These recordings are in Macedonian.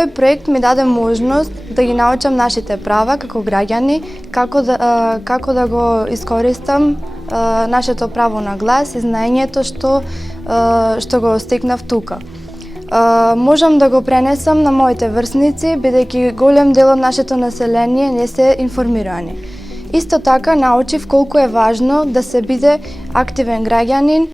Овој проект ми даде можност да ги научам нашите права како граѓани, како да го искористам нашето право на глас и знаењето што го стекнав тука. Можам да го пренесам на моите врсници, бидејќи голем дел од нашето население не се информирани. Исто така научив колку е важно да се биде активен граѓанин.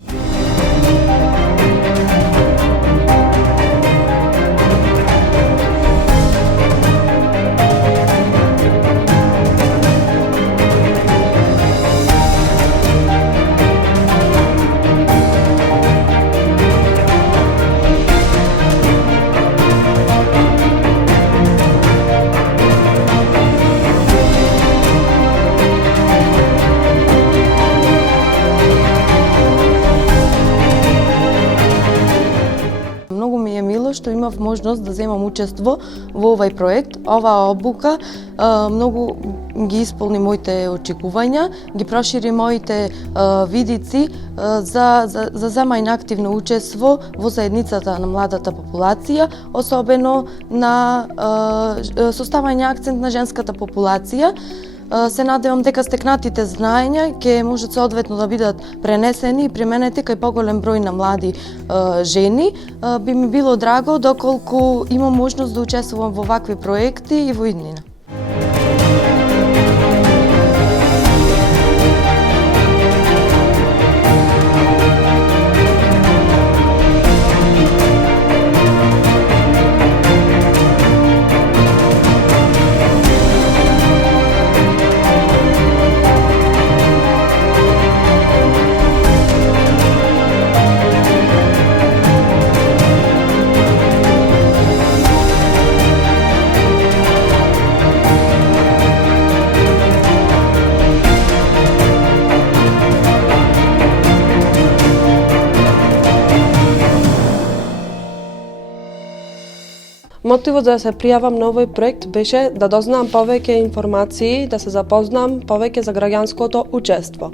Многу ми е мило што имав можност да земам учество во овај проект. Оваа обука многу ги исполни моите очекувања, ги прошири моите видици за земање активно учество во заедницата на младата популација, особено на составање акцент на женската популација. Се надевам дека стекнатите знаења ќе можат соодветно да бидат пренесени и применети кај поголем број на млади жени. Би ми било драго доколку имам можност да учествувам во вакви проекти и во иднина. Мотивот за да се пријавам на овој проект беше да дознам повеќе информации, да се запознам повеќе за граѓанското учество.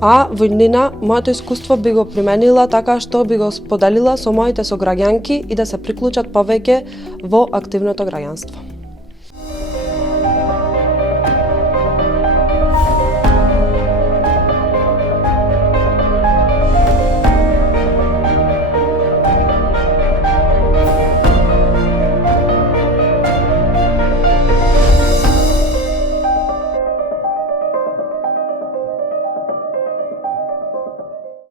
А во иднина, моето искуство би го применила така што би го споделила со моите сограѓанки и да се приклучат повеќе во активното граѓанство.